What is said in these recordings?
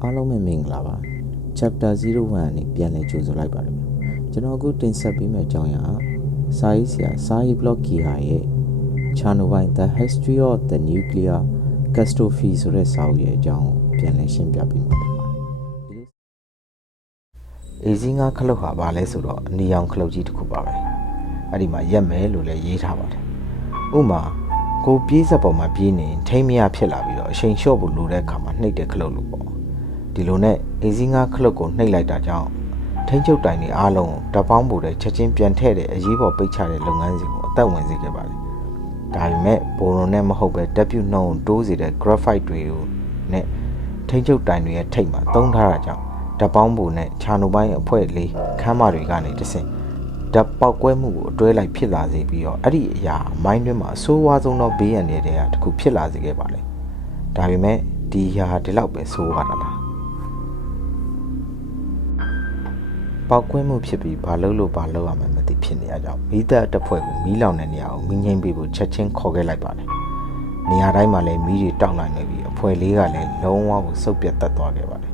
အားလုံးပဲမင်္ဂလာပါ Chapter 01နဲ့ပြန်လည်ကြိုဆိုလိုက်ပါတယ်ကျွန်တော်အခုတင်ဆက်ပေးမယ့်အကြောင်းအရာစာရေးဆရာစာရေး blog ကြီးဟာရဲ့ Channel by The History of the Nuclear Catastrophe ဆိုတဲ့စာအုပ်ရဲ့အကြောင်းကိုပြန်လည်ရှင်းပြပေးမှာဖြစ်ပါတယ်အေဇင်းကခလုတ်ဟာဘာလဲဆိုတော့အနီရောင်ခလုတ်ကြီးတစ်ခုပါပဲအဲ့ဒီမှာရက်မယ်လို့လည်းရေးထားပါတယ်ဥမာကိုပြေးစက်ပေါ်မှာပြေးနေထိမ့်မရဖြစ်လာပြီးတော့အချိန်လျှော့ဖို့လိုတဲ့အခါမှာနှိပ်တဲ့ခလုတ်လို့ပေါ့ဒီလိုနဲ့အေဇင်းကခလုတ်ကိုနှိပ်လိုက်တာကြောင့်ထိန်းချုပ်တိုင်တွေအားလုံးကိုတပ်ပေါင်းပို့တဲ့ချက်ချင်းပြန်ထည့်တဲ့အရေးပေါ်ပိတ်ချတဲ့လုပ်ငန်းစဉ်ကိုအသက်ဝင်စေခဲ့ပါတယ်ဒါပေမဲ့ပိုရွန်နဲ့မဟုတ်ပဲတက်ပြူနှုံတိုးစေတဲ့ graphite တွေကိုနဲ့ထိန်းချုပ်တိုင်တွေရဲ့ထိပ်မှာသုံးထားတာကြောင့်တပ်ပေါင်းပို့နဲ့ခြာနိုပိုင်းအဖွဲ့လေးခမ်းမတွေကနေတဆင့်ဓာတ်ပေါက်ကွဲမှုကိုအတွဲလိုက်ဖြစ်လာစေပြီးတော့အဲ့ဒီအရာမိုင်းတွင်းမှာအဆိုးဝါးဆုံးသောဘေးရန်တွေတခုဖြစ်လာစေခဲ့ပါလေဒါပေမဲ့ဒီအရာဒီလောက်ပဲဆိုးရတာလားပေါက်ကွဲမှုဖြစ်ပြီးဘာလို့ရမှမသိဖြစ်နေရကြောင်းမိသက်တစ်ဖွဲ့ကိုမီးလောင်တဲ့နေရာကိုမီးငိမ့်ပေးဖို့ချက်ချင်းခေါ်ခဲ့လိုက်ပါတယ်နေရာတိုင်းမှာလည်းမီးတွေတောက်လာနေပြီးအဖွဲ့လေးကလည်းလုံးဝကိုစုပ်ပြတ်တက်သွားခဲ့ပါတယ်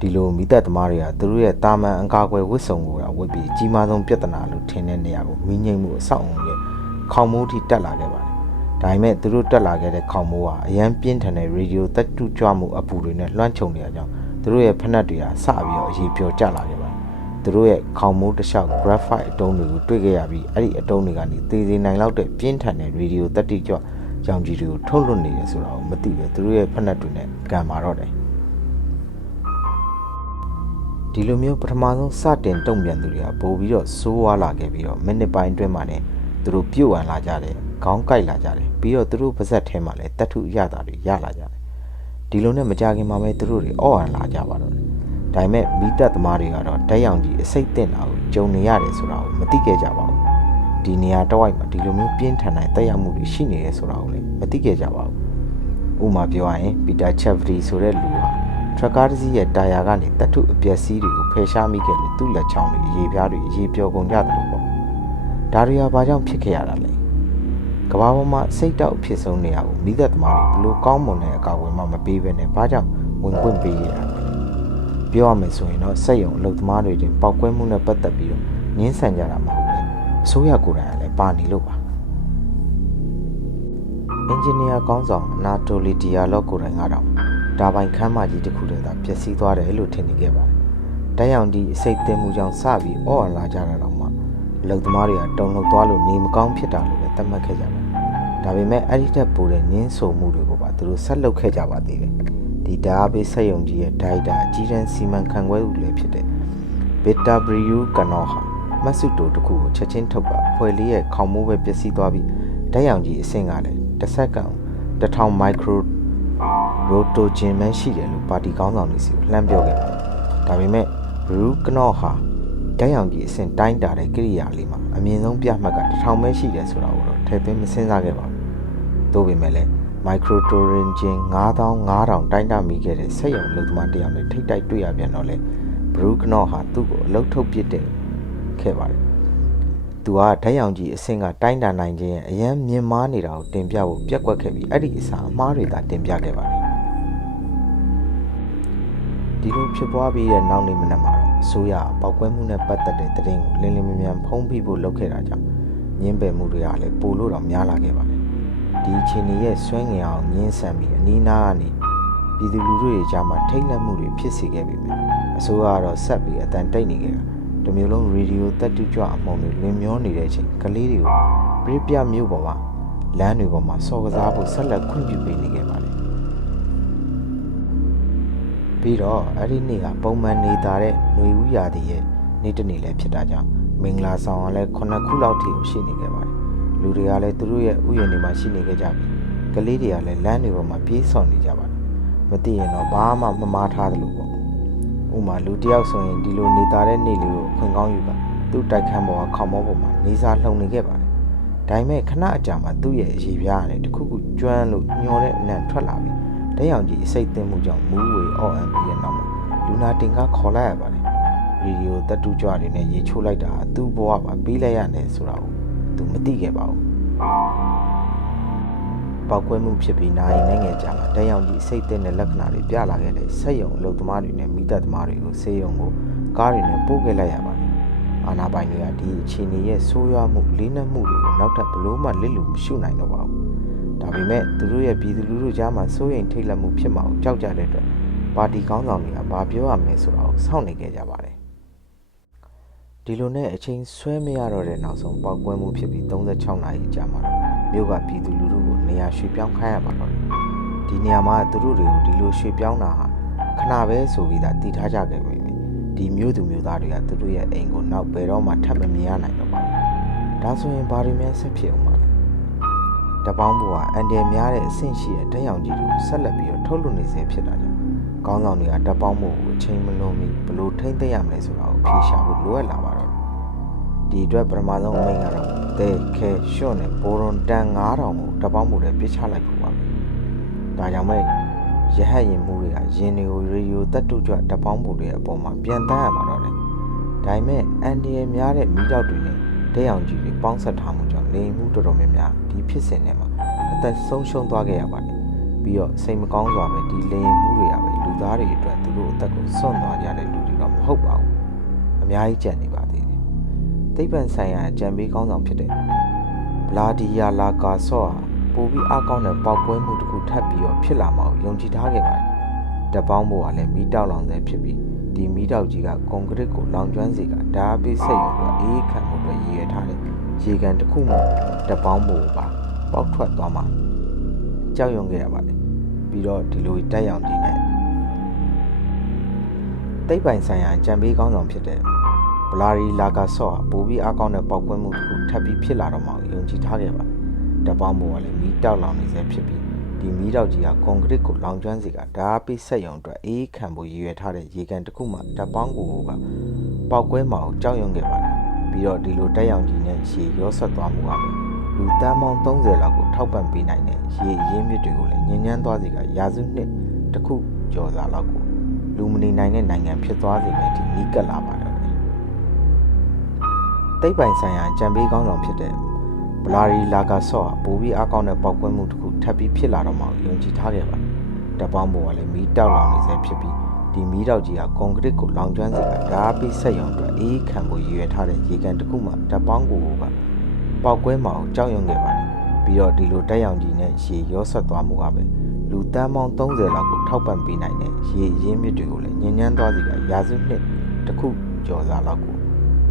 ဒီလိုမိသက်သမားတွေကသူတို့ရဲ့တာမန်အကာအကွယ်ဝတ်စုံကိုဝတ်ပြီးကြီးမားဆုံးပြဿနာလို့ထင်တဲ့နေရာကိုမီးငိမ့်မှုအဆောက်အအုံရဲ့ခေါင်မိုးထိတက်လာခဲ့ပါတယ်ဒါပေမဲ့သူတို့တက်လာခဲ့တဲ့ခေါင်မိုးကအရန်ပြင်းထန်တဲ့ရေဒီယိုသတ္တုကြွမှုအပူတွေနဲ့လွှမ်းခြုံနေရကြောင်းသူတို့ရဲ့ဖက်နှက်တွေကစပြီးတော့အရေးပြောကျလာခဲ့ပါတယ်သူတို့ရဲ့ခေါင်မိုးတစ်လျှောက် graphite အတုံးတွေကိုတွေ့ခဲ့ရပြီးအဲ့ဒီအတုံးတွေကနေသေစေနိုင်လောက်တဲ့ပြင်းထန်တဲ့ရေဒီယိုသတ္တုကြွရောင်ကြီးတွေကိုထုတ်လွှတ်နေတယ်ဆိုတာကိုမသိပဲသူတို့ရဲ့ဖက်နှက်တွေနဲ့ကန်မာတော့တယ်ဒီလိုမျိုးပထမဆုံးစတင်တုံ့ပြန်သူတွေကပို့ပြီးတော့ဆိုးဝါးလာခဲ့ပြီးတော့မိနစ်ပိုင်းအတွင်းမှာねသူတို့ပြုတ်ဝံလာကြတယ်ခေါင်းကိုက်လာကြတယ်ပြီးတော့သူတို့ပါဇက်ထဲမှာလည်းတတ်ထုရတာတွေရလာကြတယ်ဒီလိုနဲ့မကြခင်မှာပဲသူတို့တွေအော့အန်လာကြပါတော့တယ်ဒါပေမဲ့မိသက်သမားတွေကတော့ဓာတ်ရောင်ကြီးအစိတ်တင်တာကိုဂျုံနေရတယ်ဆိုတာကိုမသိခဲ့ကြပါဘူးဒီနေရာတစ်ဝိုက်မှာဒီလိုမျိုးပြင်းထန်တဲ့တက်ရောက်မှုတွေရှိနေတယ်ဆိုတာကိုလည်းမသိခဲ့ကြပါဘူးဥပမာပြောရရင်ပီတာချက်ဗရီဆိုတဲ့လူဟာထရက်ကားတစ်စီးရဲ့တာယာကနေတတ်ထုအပျက်စီးတွေကိုဖယ်ရှားမိခဲ့လို့သူ့လက်ချောင်းတွေရေပြားတွေရေပျော်ကုန်ကြတယ်လို့ပေါ့ဒါတွေဟာဘာကြောင့်ဖြစ်ခဲ့ရတာလဲကဘာပေါ်မှာစိတ်တောက်ဖြစ်ဆုံးနေရကိုမိသက်သမားတွေဘလို့ကောင်းမွန်တဲ့အကာအကွယ်မှမပေးဘဲနဲ့ဘာကြောင့်ဝင်ခွင့်ပေးရတာလဲပြောရမယ်ဆိုရင်တော့စက်ရုံအလုပ်သမားတွေတင်ပောက်ကွဲမှုနဲ့ပတ်သက်ပြီးတော့ငင်းဆန်ကြတာမဟုတ်ဘူးအစိုးရကိုယ်တိုင်ကလည်းပါနေလို့ပါအင်ဂျင်နီယာကောင်းဆောင်အနာတိုလီဒီယာလော့ကိုယ်တိုင်ကတော့ဒါပိုင်ခမ်းမကြီးတစ်ခုတည်းသာပျက်စီးသွားတယ်လို့ထင်နေခဲ့ပါတယ်။တက်ရောင်ဒီအစိတ်သိမ်းမှုကြောင့်စပြီးအော့အန်လာကြတာတော့မှအလုပ်သမားတွေကတုံလှုပ်သွားလို့နေမကောင်းဖြစ်တာလို့လည်းသတ်မှတ်ခဲ့ကြတယ်။ဒါပေမဲ့အဲ့ဒီတက်ပိုတဲ့ငင်းဆိုမှုတွေကိုပါသူတို့ဆက်လုပ်ခဲ့ကြပါသေးတယ်။ဒီဓာတ်ပေးစက်ရုံကြီးရဲ့ဒိုက်တာအကြီးတန်းစီမံခန့်ခွဲမှုလည်းဖြစ်တဲ့ဘစ်တာဘရီယူကနော်ဟာမတ်စုတိုတစ်ခုကိုချက်ချင်းထုတ်ပါဖွဲ့လေးရဲ့ခေါင်မိုးပဲပျက်စီးသွားပြီးဓာတ်ရောင်ကြီးအဆင့်ကလည်းတစ်စက္ကန့်1000 မိုက်ခရိုရိုတိုဂျင်မန်ရှိတယ်လို့ပါတီကောင်းဆောင်တွေစီကိုလှမ်းပြောခဲ့ပါတယ်။ဒါပေမဲ့ဘရူးကနော့ဟာဓာတ်ရောင်ကြီးအဆင့်တိုင်းတာတဲ့ကိရိယာလေးမှာအမြင့်ဆုံးပြမှတ်က1000ပဲရှိတယ်ဆိုတာကိုတော့ထည့်သွင်းမစဉ်းစားခဲ့ပါဘူး။သို့ပေမဲ့လည်းမိုက်ခရိုတိုရင်ဂျင်9500တိုင်းတာမိခဲ့တဲ့စက်ရုံအလုပ်သမားတယောက်နဲ့ထိတ်တိုက်တွေ့ရပြန်တော့လေဘရူးကနော့ဟာသူ့ကိုအလုပ်ထုတ်ပစ်တဲ့ခဲ့ပါတယ်။သူကဓာတ်ရောင်ကြီးအဆင့်ကတိုင်းတာနိုင်ခြင်းရဲ့အရန်မြင့်မားနေတာကိုတင်ပြဖို့ပြက်ကွက်ခဲ့ပြီးအဲ့ဒီအစားအမှားတွေသာတင်ပြခဲ့ပါတယ်ဒီလိုဖြစ်ပွားပြီးတဲ့နောက်နေ့မနက်မှာတော့အစိုးရပောက်ကွဲမှုနဲ့ပတ်သက်တဲ့သတင်းကိုလင်းလင်းမြန်ဖုံးပြဖို့လုပ်ခဲ့တာကြောင့်ညင်းပယ်မှုတွေကလည်းပိုလို့တော့များလာခဲ့ပါတယ်ဒီအချိန်ရဲ့ဆွဲငင်အောင်ညင်းဆန်ပြီးအနီးနားကနေပြည်သူလူထုတွေကြားမှာထိတ်လန့်မှုတွေဖြစ်စေခဲ့ပြီမယ်အစိုးရကတော့ဆက်ပြီးအတန်တိတ်နေခဲ့တာတမျိုးလုံးရေဒီယိုသတ္တုကြွအမှုန်တွေလွင်မျောနေတဲ့အချိန်ကလေးတွေကိုပြပြမြို့ပေါ်မှာလမ်းတွေပေါ်မှာစော်ကစားဖို့ဆက်လက်ခွင့်ပြုပေးနေခဲ့ပါတယ်ပြီးတော့အဲ့ဒီနေ့ကပုံမှန်နေတာတဲ့ຫນွေဦးရာသီရဲ့နေ့တစ်နေ့လည်းဖြစ်တာကြောင့်မင်္ဂလာဆောင်ကလည်း9ခုလောက်ထိရှိနေခဲ့ပါတယ်လူတွေကလည်းသူတို့ရဲ့ဥယျာဉ်တွေမှာရှိနေခဲ့ကြပြီကလေးတွေကလည်းလမ်းတွေပေါ်မှာပြေးဆော်နေကြပါတယ်မသိရင်တော့ဘာမှမမားထားသလိုပေါ့ဥမာလူတယောက်ဆိုရင်ဒီလိုနေတာတဲ့နေ့လေးကိုခွင့်ကောင်းယူပါသူ့တိုက်ခန်းပေါ်ကခေါင်းမောပေါ်မှာနေစာလှုံနေခဲ့ပါတယ်ဒါပေမဲ့ခဏအကြာမှာသူ့ရဲ့အရေးပြားကနေတခုခုကျွမ်းလို့ညှော်တဲ့အနံ့ထွက်လာပြီးဓာတ်ရောင်ကြီးအစိတ်သိမ်းမှုကြောင့်မူးဝေအော့အန်ပြီးတဲ့နောက်မှာလူနာတင်ကားခေါ်လိုက်ရပါတယ်ရေဒီယိုသတ္တုကြွတွေနဲ့ရေချိုးလိုက်တာသူ့ဘဝမှာပြီးလိုက်ရတယ်ဆိုတာကိုသူမသိခဲ့ပါဘူး ပောက်ကွဲမှုဖြစ်ပြီးနိုင်နိုင်ငံကြာမှာတရောင်ကြီးစိတ်တဲ့လက္ခဏာတွေပြလာခဲ့တဲ့ဆက်ယုံအလုပ်သမားတွေနဲ့မိသက်သမားတွေကိုဆေးရုံကိုကားတွေနဲ့ပို့ခဲ့လိုက်ရပါတယ်အာဏာပိုင်တွေကဒီအခြေအနေရဲ့ဆိုးရွားမှုလေးနက်မှုတွေကိုနောက်ထပ်ဘလို့မှလစ်လို့မရှုနိုင်တော့ပါဘူးဒါပေမဲ့သူတို့ရဲ့ပြည်သူလူထုကြားမှာစိုးရိမ်ထိတ်လန့်မှုဖြစ်မှာကိုကြောက်ကြတဲ့အတွက်ပါတီခေါင်းဆောင်တွေကဘာပြောရမလဲဆိုတာကိုစောင့်နေခဲ့ကြပါတယ်ဒီလိုနဲ့အချိန်ဆွဲမရတော့တဲ့နောက်ဆုံးပောက်ကွဲမှုဖြစ်ပြီး36နာရီကြာမှာတော့မြို့ကပြည်သူလူထုကိုနေရာရွှေ့ပြောင်းခိုင်းရပါတော့တယ်ဒီနေရာမှာသူတို့တွေကိုဒီလိုရွှေ့ပြောင်းတာဟာခဏပဲဆိုပြီးသားတည်ထားကြခဲ့ပြီဒီမျိုးသူမျိုးသားတွေကသူတို့ရဲ့အိမ်ကိုနောက်ဘယ်တော့မှထပ်မမြင်ရနိုင်တော့ပါဘူးဒါဆိုရင်ဘာတွေများဆက်ဖြစ်အောင်ပါလဲတပေါင်းဘုံကအန်တယ်များတဲ့အဆင့်ရှိတဲ့တက်ရောင်ကြီးတွေကိုဆက်လက်ပြီးတော့ထုတ်လွှင့်နေစေဖြစ်တာကြောင့်ကောင်းဆောင်တွေကတပေါင်းဘုံကိုအချိန်မလွန်မီဘလို့ထိမ့်သိမ်းရမလဲဆိုတာကိုဖြေရှာဖို့လိုအပ်လာပါတော့ဒီအတွက်ပထမဆုံးအမိန့်ကတော့တဲခဲရှွန့်နဲ့ဘိုးရွန်တန်9000ကိုတပေါင်းဘုံနဲ့ပြစ်ချလိုက်ဖို့ပါပဲဒါကြောင့်မဲ့ရဟတ်ရင်မှုတွေကရင်တွေကိုရေဒီယိုတက်တုကြတပေါင်းဘုံတွေအပေါ်မှာပြန်တန်းရမှာတော့တယ်ဒါပေမဲ့အန်ဒီရများတဲ့မိတော့တွေနဲ့တဲ့အောင်ကြီးတွေပေါင်းဆက်ထားမှုကြောင့်လိမ်မှုတော်တော်များများဒီဖြစ်စဉ်ထဲမှာအသက်ဆုံးရှုံးသွားခဲ့ရပါတယ်ပြီးတော့စိတ်မကောင်းစွာပဲဒီလိမ်မှုတွေကပဲလူသားတွေအတွက်သူတို့အသက်ကိုစွန့်သွားကြတဲ့လူတွေတော့မဟုတ်ပါဘူးအများကြီးကြံနေပါသေးတယ်သိပ္ပံဆိုင်ရာအကြံပေးကောင်းဆောင်ဖြစ်တဲ့ဗလာဒီယာလာကာဆော့ဟာပိုပြီးအကောင်းတဲ့ပေါက်ကွဲမှုတစ်ခုထပ်ပြီးတော့ဖြစ်လာမှာကိုယုံကြည်ထားခဲ့ပါတယ်တပေါင်းဘို့ကလည်းမီးတောက်လောင်ဆဲဖြစ်ပြီးဒီမီးတောက်ကြီးကကွန်ကရစ်ကိုလောင်ကျွမ်းစေကဓာတ်ပေးဆက်ရုံနဲ့အေးခံမှုတွေရည်ရထားတဲ့ရေကန်တစ်ခုမှတပေါင်းဘို့ပါပေါက်ထွက်သွားမှာကြောက်ရွံ့ခဲ့ရပါတယ်ပြီးတော့ဒီလိုတက်ရောင်ကြီးနဲ့သိပ္ပံဆိုင်ရာကြံပေးကောင်းဆောင်ဖြစ်တဲ့ဗလာရီလာကာဆော့ပိုပြီးအကောင်းတဲ့ပေါက်ကွဲမှုတစ်ခုထပ်ပြီးဖြစ်လာတော့မှယုံကြည်ထားခဲ့ပါတယ်တပေါင်းဘို့ကလည်းမီးတောက်လောင်နေစေဖြစ်ပြီးဒီမီးတောက်ကြီးကကွန်ကရစ်ကိုလောင်ကျွမ်းစေကဓာတ်ပေးဆက်ရုံအတွက်အေးခံဖို့ရည်ရွယ်ထားတဲ့ရေကန်တစ်ခုမှတပေါင်းကိုကပေါက်ကွဲမှာကိုကြောက်ရွံ့ခဲ့ပါတယ်ပြီးတော့ဒီလိုတက်ရောင်ကြီးနဲ့ရေရောဆက်သွားမှုကပဲလူတန်းပေါင်း30လောက်ကိုထောက်ပံ့ပေးနိုင်တဲ့ရေရင်းမြစ်တွေကိုလည်းညဉ့်ညမ်းသွားစေကရာစုနှစ်တစ်ခုကျော်စာလောက်ကိုလူမနေနိုင်တဲ့နိုင်ငံဖြစ်သွားစေမယ့်ဒီနီးကပ်လာပါတော့တယ်သိပ္ပံဆိုင်ရာကြံပေးကောင်းဆောင်ဖြစ်တဲ့ဗလာရီလာကာဆော့ပိုပြီးအကောင်းတဲ့ပေါက်ကွဲမှုတစ်ခုထပ်ပြီးဖြစ်လာတော့မှယုံကြည်ထားခဲ့ပါတယ်တပေါင်းဘို့ကလည်းမီးတောက်လောင်နေစေဖြစ်ပြီးဒီမီးတောက်ကြီးကကွန်ကရစ်ကိုလောင်ကျွမ်းစေကဓာတ်ပေးဆက်ရုံအတွက်အေးခံဖို့ရည်ရွယ်ထားတဲ့ရေကန်တစ်ခုမှတပေါင်းကိုကပေါက်ကွဲမှာကိုကြောက်ရွံ့ခဲ့ပါတယ်ပြီးတော့ဒီလိုတက်ရောင်ကြီးနဲ့ရေရောဆက်သွားမှုကပဲလူတန်းပေါင်း30လောက်ကိုထောက်ပံ့ပေးနိုင်တဲ့ရေရင်းမြစ်တွေကိုလည်းညဉ့်ညမ်းသွားစေကရာစုနှစ်တစ်ခုကျော်စာလောက်ကို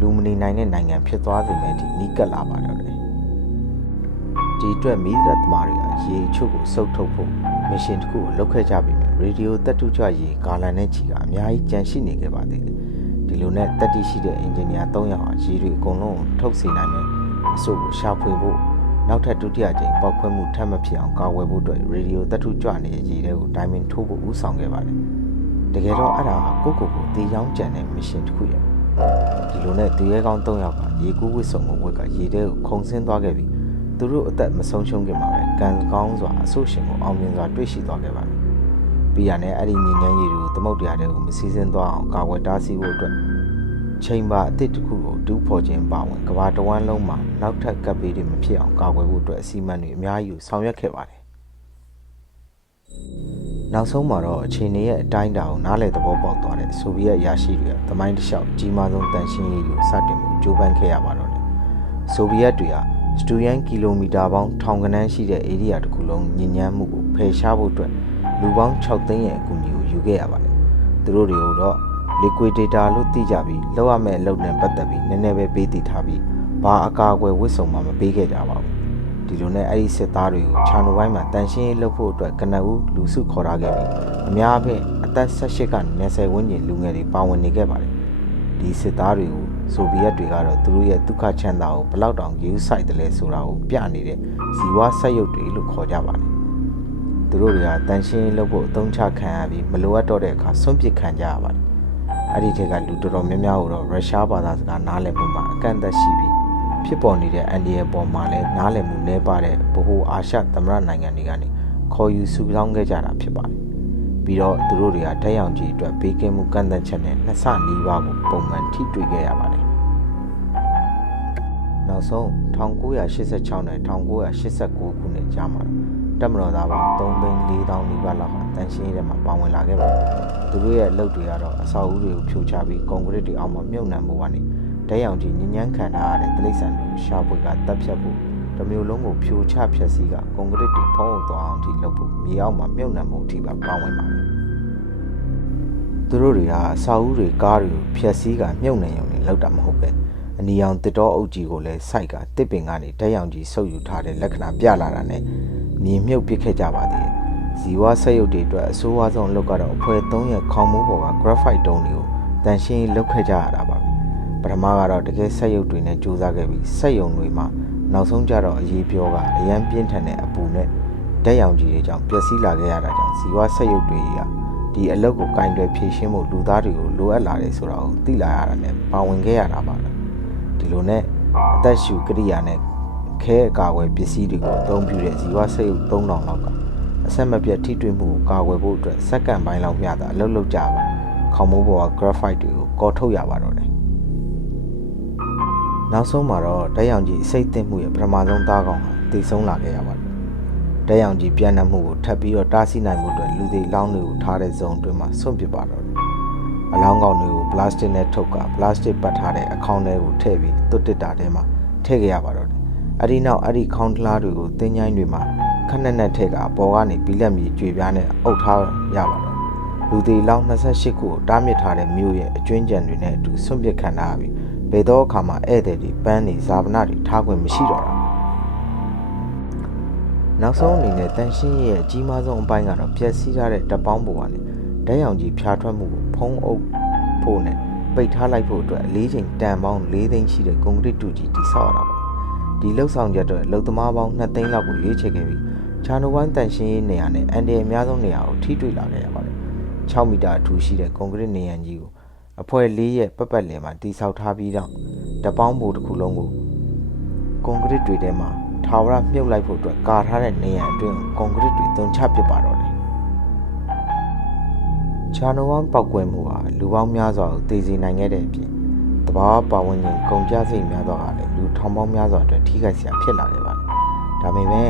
လူမနေနိုင်တဲ့နိုင်ငံဖြစ်သွားစေမယ့်ဒီနီးကပ်လာပါတော့တယ်ဒီအတွက်မိသက်သမားတွေကရေချုပ်ကိုစုပ်ထုတ်ဖို့မရှင်တစ်ခုကိုလုပ်ခဲ့ကြပြီမယ်ရေဒီယိုတက်တုကြရေဂါလန်နဲ့ချီကအများကြီးကြန့်ရှိနေခဲ့ပါသေးတယ်ဒီလိုနဲ့တက်တိရှိတဲ့အင်ဂျင်နီယာ3ယောက်ဟာရေတွေအကုန်လုံးကိုထုတ်စေနိုင်တဲ့အဆိုကိုရှာဖွေဖို့နောက်ထပ်ဒုတိယကြိမ်ပောက်ခွဲမှုထပ်မဖြစ်အောင်ကာဝယ်ဖို့အတွက်ရေဒီယိုတက်တုကြနေတဲ့ရေတွေကိုဒိုင်မင်ထိုးဖို့ဦးဆောင်ခဲ့ပါတယ်တကယ်တော့အဲ့ဒါဟာကိုတေးချောင်းကြံတဲ့မရှင်တစ်ခုရဲ့ဒီလိုနဲ့သူရဲကောင်း3ယောက်ကရေကူးဝစ်စုံကိုဝက်ကရေထဲကိုခုန်ဆင်းသွားခဲ့ပြီးသူတို့အသက်မဆုံးရှုံးခင်မှာပဲကံကောင်းစွာအဆုရှင်ကိုအောင်မြင်စွာတွေ့ရှိသွားခဲ့ပါတယ်ပြီးရတဲ့အဲ့ဒီညဉ့်ညမ်းရည်တွေကိုသမုတ်တရားတွေကိုမစီစဉ်သွားအောင်ကာဝယ်တားဆီးဖို့အတွက်ချိန်ပါအသစ်တစ်ခုကိုဒူးဖော်ခြင်းပါဝင်ကဘာတဝမ်းလုံးမှာနောက်ထပ်ကပ်ပေးတွေမဖြစ်အောင်ကာကွယ်ဖို့အတွက်အစီအမံတွေအများကြီးကိုဆောင်ရွက်ခဲ့ပါတယ်နောက်ဆုံးမှာတော့အခြေအနေရဲ့အတိုင်းအတာကိုနားလည်သဘောပေါက်သွားတဲ့ဆိုဗီယက်အရာရှိတွေကသမိုင်းတစ်လျှောက်ကြီးမားဆုံးတန်ရှင်းရေးကိုစတင်မှုကြိုးပမ်းခဲ့ရပါတော့တယ်ဆိုဗီယက်တွေကစတူယန်ကီလိုမီတာပေါင်းထောင်ကနန်းရှိတဲ့ဧရိယာတစ်ခုလုံးညဉ့်ညမ်းမှုကိုဖယ်ရှားဖို့အတွက်လူပေါင်း6သိန်းရဲ့အကူအညီကိုယူခဲ့ရပါတယ်သူတို့တွေကိုတော့ liquidator လို့သိကြပြီးလောက်ရမယ့်အလုပ်နဲ့ပတ်သက်ပြီးနည်းနည်းပဲပေးတည်ထားပြီးဘာအကာအကွယ်ဝစ်စုံမှမပေးခဲ့ကြပါဘူးဒီလိုနဲ့အဲ့ဒီစစ်သားတွေကိုခြံလိုပိုင်းမှာတန်ရှင်းရေးလုပ်ဖို့အတွက်ကနအူးလူစုခေါ်ထားခဲ့ပြီးအများအပြားအသက်18ကနေ20ဝန်းကျင်လူငယ်တွေပါဝင်နေခဲ့ပါတယ်ဒီစစ်သားတွေကိုဆိုဗီယက်တွေကတော့သူတို့ရဲ့ဒုက္ခချမ်းသာကိုဘလောက်တောင်ယူဆိုင်တယ်လဲဆိုတာကိုပြနေတဲ့ဇီဝဆက်ရုပ်တွေလို့ခေါ်ကြပါတယ်သူတို့တွေကတန်ရှင်းလုပ်ဖို့အသုံးချခံရပြီးမလိုအပ်တော့တဲ့အခါဆွန့်ပစ်ခံကြရပါတယ်အဲ့ဒီထက်ကလူတော်တော်များများကိုတော့ရုရှားဘာသာစကားနားလည်မှုမှာအကန့်အသတ်ရှိပြီးဖြစ်ပေါ်နေတဲ့အန်ဒီရဲ့ပေါ်မှာလည်းနားလည်မှုနည်းပါတဲ့ဗဟိုအာရှသမရနိုင်ငံတွေကနေခေါ်ယူစုဆောင်းခဲ့ကြတာဖြစ်ပါတယ်ပြီးတော့သူတို့တွေကဓာတ်ရောင်ကြီးအတွက်ဘေးကင်းမှုကန့်သတ်ချက်နဲ့နှစ်ဆနီးပါးကိုပုံမှန်ထိတွေ့ခဲ့ရပါတယ်နောက်ဆုံး1986နဲ့1989ခုနှစ်ကြားမှာ တက်မတော်သားပေါင်း3သိန်း4သောင်းနီးပါးလောက်ကတန်ရှင်းရေးထဲမှာပါဝင်လာခဲ့ပါတယ်သူတို့ရဲ့အလုပ်တွေကတော့အဆောက်အဦတွေကိုဖြိုချပြီးကွန်ကရစ်တွေအောက်မှာမြုပ်နှံမှုကနေဓာတ်ရောင်ကြီးညဉ့်ညမ်းခံထားရတဲ့တိရစ္ဆာန်တွေကိုရှာဖွေကတပ်ဖြတ်ဖို့တစ်မျိုးလုံးကိုဖြိုချဖျက်ဆီးကကွန်ကရစ်တွေဖုံးအုပ်သွားအောင်ထိလုပ်ဖို့မြေအောက်မှာမြုပ်နှံမှုအထိပါဝင်ပါတယ်သူတို့တွေဟာအဆောက်အဦတွေကားတွေကိုဖျက်ဆီးကမြုပ်နှံရုံနဲ့လောက်တာမဟုတ်ပဲအနီရောင်တစ်တော်အုပ်ကြီးကိုလည်းစိုက်ကတစ်ပင်ကနေဓာတ်ရောင်ကြီးဆုပ်ယူထားတဲ့လက္ခဏာပြလာတာနဲ့မြေမြုပ်ပစ်ခဲ့ကြပါသေးတယ်ဇီဝဆက်ရုပ်တွေအတွက်အဆိုးအဝါဆုံးအလုပ်ကတော့အဖွဲ့3ရဲ့ခေါင်းမိုးပေါ်က graphite တုံးတွေကိုတန်ရှင်းလုပ်ခဲ့ကြရတာပါပထမကတော့တကယ်ဆက်ရုပ်တွေနဲ့ကြိုးစားခဲ့ပြီးဆက်ရုံတွေမှာနောက်ဆုံးကြတော့အရေးပြောကအရန်ပြင်းထန်တဲ့အပူနဲ့ဓာတ်ရောင်ကြီးတွေကြောင့်ပျက်စီးလာခဲ့ရတာကြောင့်ဇီဝဆက်ရုပ်တွေကဒီအလုပ်ကိုကင်တွယ်ဖြည့်ရှင်းဖို့လူသားတွေကိုလိုအပ်လာတယ်ဆိုတာကိုသိလာရတာနဲ့ပါဝင်ခဲ့ရတာပါဒီလိုနဲ့အသက်ရှူကိရိယာနဲ့ခဲအကာအကွယ်ပစ္စည်းတွေကိုအသုံးပြုတဲ့ဇီဝဆက်ရုပ်3000လောက်ကအဆက်မပြတ်ထိတွေ့မှုကိုကာကွယ်ဖို့အတွက်စက္ကန့်ပိုင်းလောက်မျှသာအလုပ်လုပ်ကြပါခေါင်းမိုးပေါ်က graphite တွေကိုကော်ထုတ်ရပါတော့တယ်နောက်ဆုံးမှာတော့ဓာတ်ရောင်ကြီးအစိတ်သင့်မှုရဲ့ပထမဆုံးသားကောင်ဟာတည်ဆုံးလာခဲ့ရပါတယ်ဓာတ်ရောင်ကြီးပြန့်နှံ့မှုကိုထပ်ပြီးတော့တားဆီးနိုင်မှုအတွက်လူတွေလောင်းတွေကိုထားတဲ့ဇုံအတွင်းမှာဆွန့်ပစ်ပါတော့တယ်အလောင်းကောင်တွေကိုပလတ်စတစ်နဲ့ထုတ်ကပလတ်စတစ်ပတ်ထားတဲ့အခေါင်းထဲကိုထည့်ပြီးသွတ်တစ်တာထဲမှာထည့်ခဲ့ရပါတော့တယ်အဲ့ဒီနောက်အဲ့ဒီခေါင်းတလားတွေကိုတင်းញိုင်းတွေမှာခက်နဲ့ထည့်ကအပေါ်ကနေပြီးလက်မြေကြွေပြားနဲ့အုပ်ထားရပါတော့လူတွေလောင်း28ခုကိုတားမြစ်ထားတဲ့မြို့ရဲ့အကျွင်းကြံတွေနဲ့အတူဆွန့်ပစ်ခံထားပြီးဘယ်တော့အခါမှဧည့်သည်တွေပန်းတွေဇာပနာတွေထားခွင့်မရှိတော့တာနောက်ဆုံးအနေနဲ့တန်ရှင်းရဲ့အကြီးမားဆုံးအပိုင်းကတော့ပျက်စီးထားတဲ့တပ်ပေါင်းပေါ်ကနေဓာတ်ရောင်ကြီးဖြာထွက်မှုကိုဖုံးအုပ်ဖို့နဲ့ပိတ်ထားလိုက်ဖို့အတွက်အလေးချိန်တန်ပေါင်း4သိန်းရှိတဲ့ကွန်ကရစ်တူကြီးတိဆောက်ရတာပါဒီလှုပ်ဆောင်ချက်အတွက်လုံသမားပေါင်း2သိန်းလောက်ကိုရွေးချယ်ခဲ့ပြီးချာနိုဝိုင်းတန်ရှင်းရေးနေရာနဲ့အန်ဒီအများဆုံးနေရာကိုထိတွေ့လာခဲ့ရပါတယ်6မီတာအထူရှိတဲ့ကွန်ကရစ်နေရန်ကြီးကိုအဖွဲ့4ရဲ့ပတ်ပတ်လည်မှာတိဆောက်ထားပြီးတော့တပေါင်းဘိုတစ်ခုလုံးကိုကွန်ကရစ်တွေထဲမှာထာဝရမြုပ်လိုက်ဖို့အတွက်ကာထားတဲ့နေရန်အတွင်းကွန်ကရစ်တွေသွန်ချပစ်ပါတော့တယ်ချာနိုဝမ်ပောက်ကွဲမှုဟာလူပေါင်းများစွာကိုသေစေနိုင်ခဲ့တဲ့အပြင်တဘာဝပတ်ဝန်းကျင်ကုန်ကျစရိတ်များစွာကလည်းလူထောင်ပေါင်းများစွာအတွက်ထိခိုက်စရာဖြစ်လာခဲ့ပါတယ်ဒါပေမဲ့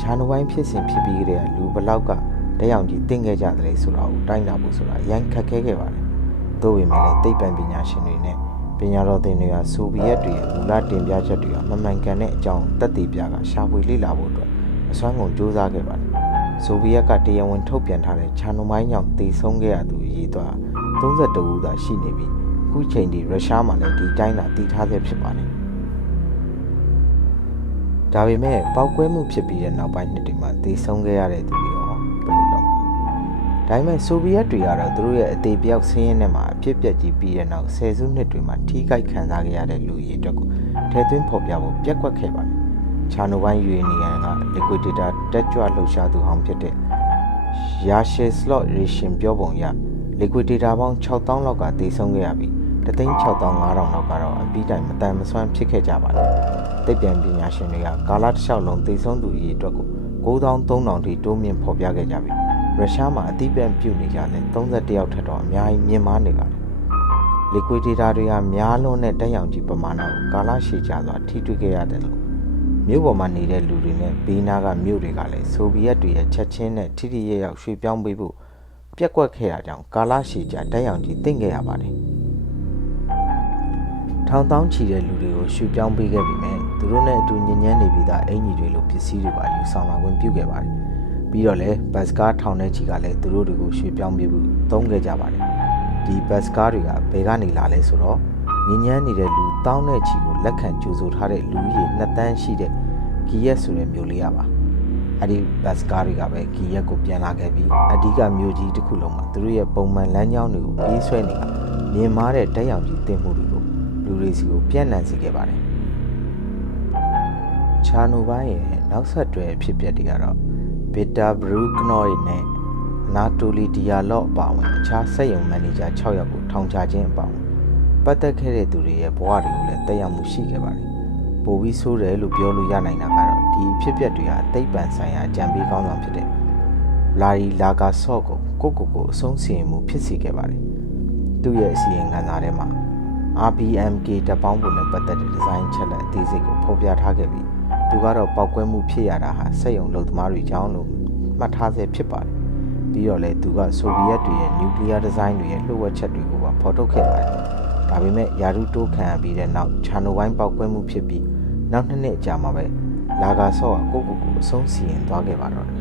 ချာနိုဝမ်ဖြစ်စဉ်ဖြစ်ပြီးတဲ့လူဘလောက်ကဓာတ်ရောင်ကြီးတင့်ခဲ့ကြတယ်လေဆိုတာကိုတိုင်းတာဖို့ဆိုတာအရင်ခက်ခဲခဲ့ပါတယ်သို့ပေမဲ့လည်းသိပ္ပံပညာရှင်တွေနဲ့ပညာတော်သင်တွေကဆိုဗီယက်တွေရဲ့မူလတင်ပြချက်တွေကမှန်မှန်ကန်တဲ့အကြောင်းသက်သေပြကရှာဖွေလေ့လာဖို့အတွက်အစွမ်းကုန်ကြိုးစားခဲ့ပါတယ်ဆိုဗီယက်ကတရားဝင်ထုတ်ပြန်ထားတဲ့ချာနိုမိုင်းကြောင့်တည်ဆုံးခဲ့ရသူအရေးသွား32ဦးသာရှိနေပြီးအခုချိန်ထိရုရှားမှာလည်းဒီတိုင်းသာတည်ထားဆဲဖြစ်ပါတယ်ဒါပေမဲ့ပောက်ကွဲမှုဖြစ်ပြီးတဲ့နောက်ပိုင်းနှစ်တွေမှာတည်ဆုံးခဲ့ရတဲ့သူတွေရောဘယ်လိုလုပ်ဒါပေမဲ့ဆိုဗီယက်တွေကတော့သူတို့ရဲ့အသေးပြောက်ဆင်းရဲနဲ့မှာအဖြစ်ပြက်ကြီးပြီးတဲ့နောက်10စုနှစ်တွေမှာထိခိုက်ခံစားခဲ့ရတဲ့လူအရေးအတွက်ကိုထည့်သွင်းဖော်ပြဖို့ပြက်ကွက်ခဲ့ပါတယ်ချာနိုဘိုင်းယူနီယန်က liquidator တက်ကြွလှုပ်ရှားသူဟောင်းဖြစ်တဲ့ယာရှယ်စလော့ရေရှင်ပြောပုံရ liquidator ပေါင်း6000လောက်ကတည်ဆုံးခဲ့ရပြီး1,65000လောက်ကတော့အပြီးတိုင်မတန်မဆွမ်းဖြစ်ခဲ့ကြပါတယ်သိပ္ပံပညာရှင်တွေကကာလတစ်လျှောက်လုံးတည်ဆုံးသူအရေးအတွက်ကို9300ထိတိုးမြင့်ဖော်ပြခဲ့ကြပြီးရုရှားမှာအတိပံပြုနေကြတဲ့31ယောက်ထက်တော့အများကြီးမြင့်မားနေပါတယ်။ liquidator တွေကများလွန်းတဲ့ဓာတ်ရောင်ကြီးပမာဏကိုကာလရှည်ကြာစွာထိတွေ့ခဲ့ရတယ်လို့မြို့ပေါ်မှာနေတဲ့လူတွေနဲ့ဘေးနားကမြို့တွေကလည်းဆိုဗီယက်တွေရဲ့ချက်ချင်းနဲ့ထိထိရောက်ရွှေ့ပြောင်းပေးဖို့ပြက်ကွက်ခဲ့တာကြောင့်ကာလရှည်ကြာဓာတ်ရောင်ကြီးတင့်ခဲ့ရပါတယ်။ထောင်တောင်းချီတဲ့လူတွေကိုရွှေ့ပြောင်းပေးခဲ့ပြီးမြဲသူတို့နဲ့အတူညဉ့်ညမ်းနေပြီးသားအင်ကြီးတွေလိုပစ္စည်းတွေပါယူဆောင်လာခွင့်ပြုခဲ့ပါတယ်။ပြီးတော့လည်းဘတ်စကားထောင်တဲ့ချီကလည်းသူတို့တွေကိုရွှေ့ပြောင်းပေးဖို့သုံးခဲ့ကြပါတယ်ဒီဘတ်စကားတွေကဘယ်ကနေလာလဲဆိုတော့ညဉ့်ညမ်းနေတဲ့လူတောင်းတဲ့ချီကိုလက်ခံကြိုဆိုထားတဲ့လူကြီး2တန်းရှိတဲ့ဂီရက်ဆိုတဲ့မျိုးလေးရပါအဲ့ဒီဘတ်စကားတွေကပဲဂီရက်ကိုပြန်လာခဲ့ပြီးအဓိကမျိုးကြီးတစ်ခုလုံးမှာသူတို့ရဲ့ပုံမှန်လမ်းကြောင်းတွေကိုပြေးဆွဲနေတာမြင်မာတဲ့ဓာတ်ရောင်ကြီးတင်မှုတွေကိုလူတွေစီကိုပြန့်နှံ့စေခဲ့ပါတယ်ချာနိုဘိုင်းရဲ့နောက်ဆက်တွဲဖြစ်ပျက်တွေကတော့ဗီတာဘရူကနို့နဲ့အနာတိုလီဒီယာလော့အပါအဝင်အခြားစက်ရုံမန်နေဂျာ6ယောက်ကိုထောင်ချခြင်းအပါအဝင်ပတ်သက်ခဲ့တဲ့သူတွေရဲ့ဘဝတွေကိုလည်းတက်ရောက်မှုရှိခဲ့ပါတယ်။ပိုပြီးဆိုးတယ်လို့ပြောလို့ရနိုင်တာကတော့ဒီဖြစ်ပျက်တွေဟာသိပ္ပံဆိုင်ရာအကြံပေးကောင်းဆောင်ဖြစ်တဲ့လာရီလာဂါဆော့ကိုအဆုံးစီရင်မှုဖြစ်စေခဲ့ပါတယ်။သူ့ရဲ့အစီရင်ခံစာထဲမှာ RBMK တပ်ပေါင်းပုံနဲ့ပတ်သက်တဲ့ဒီဇိုင်းချက်လက်အသေးစိတ်ကိုဖော်ပြထားခဲ့ပြီး သူကတော့ပောက်ကွဲမှုဖြစ်ရတာဟာစက်ရုံလုံသမားတွေကြောင့်လို့မှတ်ထားဆဲဖြစ်ပါတယ်ပြီးတော့လေသူကဆိုဗီယက်တွေရဲ့နျူကလ িয়ার ဒီဇိုင်းတွေရဲ့လှုပ်ဝက်ချက်တွေကိုပါဖော်ထုတ်ခဲ့ပါတယ်ဒါပေမဲ့ယာရုတိုးခံရပြီးတဲ့နောက်ချာနိုဝိုင်းပောက်ကွဲမှုဖြစ်ပြီးနောက်2နှစ်အကြာမှာပဲလာဂါဆော့ကကိုအဆုံးစီရင်သွားခဲ့ပါတော့တယ်